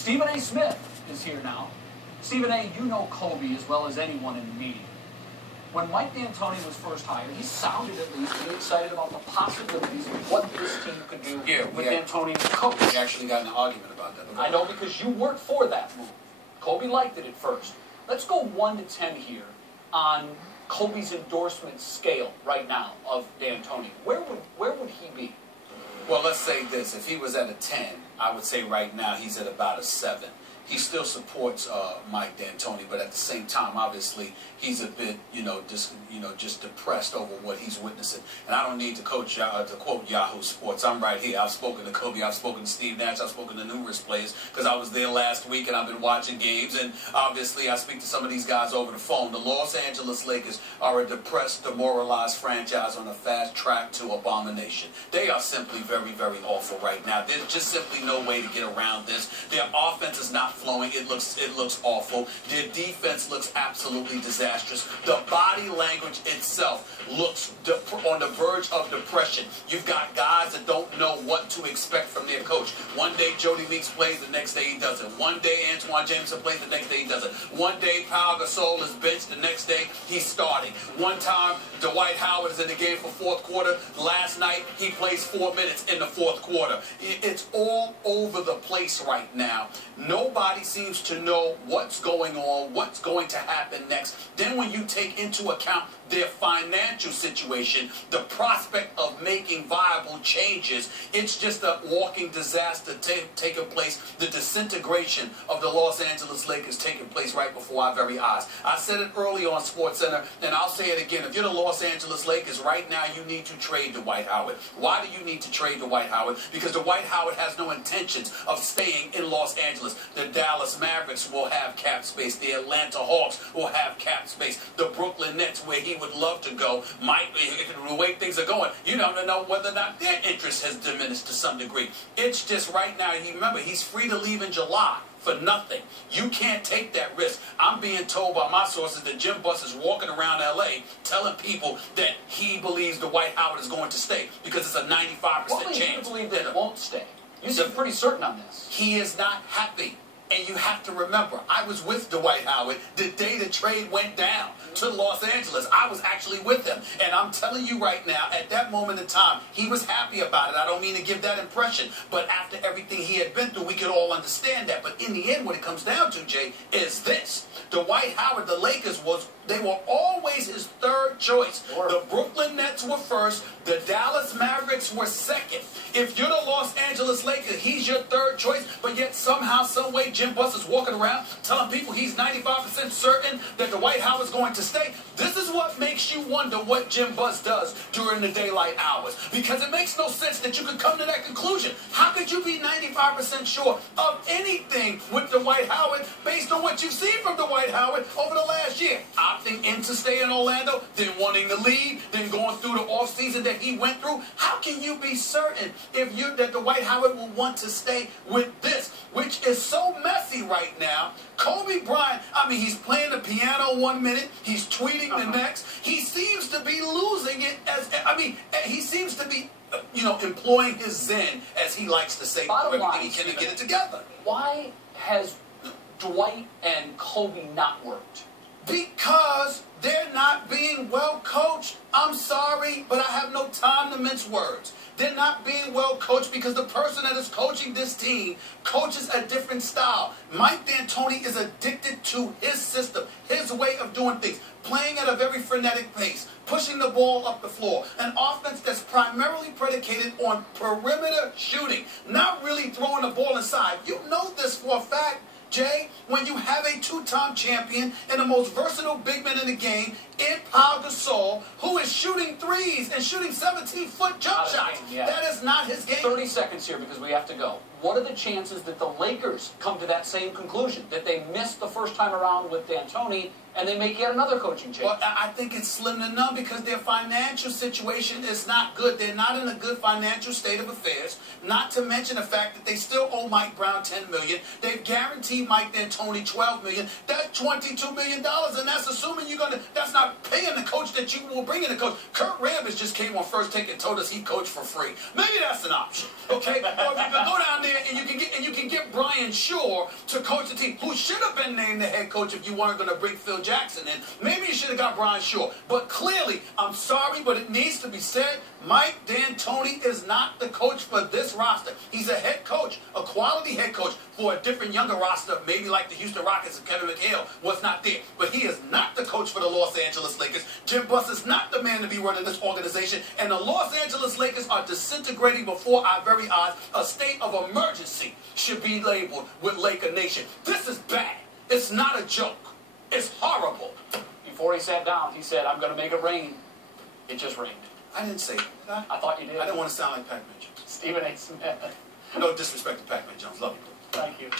Stephen A. Smith is here now. Stephen A., you know Kobe as well as anyone in the media. When Mike D'Antoni was first hired, he sounded at least really excited about the possibilities of what this team could do with D'Antoni as coach. We actually got in an argument about that. I know, because you weren't for that move. Kobe liked it at first. Let's go 1 to 10 here on Kobe's endorsement scale right now of D'Antoni. Where would he be? Well, let's say this. If he was at a 10, I would say right now he's at about a 7. He still supports Mike D'Antoni, but at the same time, obviously, he's a bit, just depressed over what he's witnessing. And I don't need to quote Yahoo Sports. I'm right here. I've spoken to Kobe. I've spoken to Steve Nash. I've spoken to numerous players because I was there last week and I've been watching games. And obviously, I speak to some of these guys over the phone. The Los Angeles Lakers are a depressed, demoralized franchise on a fast track to abomination. They are simply very, very awful right now. There's just simply no way to get around this. Their offense is not flowing. It looks awful. Their defense looks absolutely disastrous. The body language itself looks on the verge of depression. You've got guys that don't know what to expect from their coach. One day Jody Meeks plays, the next day he doesn't. One day Antoine Jameson plays, the next day he doesn't. One day Pau Gasol is benched, the next day he's starting. One time Dwight Howard is in the game for fourth quarter. Last night he plays 4 minutes in the fourth quarter. It's all over the place right now. Nobody seems to know what's going on, what's going to happen next. Then when you take into account their financial situation, the prospect of making viable changes, it's just a walking disaster taking place. The disintegration of the Los Angeles Lakers taking place right before our very eyes. I said it early on SportsCenter, and I'll say it again. If you're the Los Angeles Lakers right now, you need to trade Dwight Howard. Why do you need to trade Dwight Howard? Because Dwight Howard has no intentions of staying in Los Angeles. The Dallas Mavericks will have cap space. The Atlanta Hawks will have cap space. The Brooklyn Nets, where he would love to go, the way things are going, you don't know whether or not their interest has diminished to some degree. It's just right now, remember, he's free to leave in July for nothing. You can't take that risk. I'm being told by my sources that Jim Buss is walking around L.A. telling people that he believes Dwight Howard is going to stay because it's a 95% chance. You believe that it won't stay? You seem pretty certain on this. He is not happy. And you have to remember, I was with Dwight Howard the day the trade went down to Los Angeles. I was actually with him. And I'm telling you right now, at that moment in time, he was happy about it. I don't mean to give that impression. But after everything he had been through, we could all understand that. But in the end, what it comes down to, Jay, is this. Dwight Howard, the Lakers, they were always his third choice. Sure. The Brooklyn Nets were first. The Dallas Mavericks were second. If you're the Los Angeles Lakers, he's your third choice, but yet somehow, some way, Jim Buss is walking around telling people he's 95% certain that Dwight Howard's going to stay. This is what makes you wonder what Jim Buss does during the daylight hours, because it makes no sense that you could come to that conclusion. How could you be 95% sure of anything with Dwight Howard based on what you've seen from Dwight Howard over the last year? Opting in to stay in Orlando, then wanting to leave, then going through the offseason that he went through. How can you be certain that Dwight Howard will want to stay with this, which is so messy right now? Kobe Bryant, he's playing the piano 1 minute, he's tweeting the next. He seems to be losing it he seems to be, employing his zen, as he likes to say, for everything he can to get it together. Why has Dwight and Kobe not worked? Because they're not being well coached. I'm sorry, but I have no time to mince words. They're not being well coached because the person that is coaching this team coaches a different style. Mike D'Antoni is addicted to his system, his way of doing things, playing at a very frenetic pace, pushing the ball up the floor, an offense that's primarily predicated on perimeter shooting, not really throwing the ball inside. You know this for a fact, Jay, when you have a two-time champion and the most versatile big man in the game in Pau Gasol, who is shooting threes and shooting 17-foot jump shots. That is not his game. 30 seconds here because we have to go. What are the chances that the Lakers come to that same conclusion, that they missed the first time around with D'Antoni and they make yet another coaching change? Well, I think it's slim to none because their financial situation is not good. They're not in a good financial state of affairs, not to mention the fact that they still owe Mike Brown $10 million. They've guaranteed Mike D'Antoni $12 million. That's $22 million, and that's assuming that's not paying the coach that you will bring in the coach. Kurt Rambis just came on First Take and told us he coached for free. Maybe that's an option, okay? Or if you can go down there and you can get get Brian Shaw to coach the team, who should have been named the head coach if you weren't going to bring Phil Jackson in. Maybe you should have got Brian Shaw. But clearly, I'm sorry, but it needs to be said, Mike D'Antoni is not the coach for this roster. He's a head coach, a quality head coach for a different younger roster, maybe like the Houston Rockets if Kevin McHale was not there. But he is not the coach for the Los Angeles Lakers. Jim Buss is not the man to be running this organization. And the Los Angeles Lakers are disintegrating before our very eyes. A state of emergency should be labeled with Laker Nation. This is bad. It's not a joke. It's horrible. Before he sat down, he said, I'm going to make it rain. It just rained. I didn't say that. I thought you did. I didn't want to sound like Pac-Man Jones. Stephen A. Smith. No disrespect to Pac-Man Jones. Love you, bro. Thank you.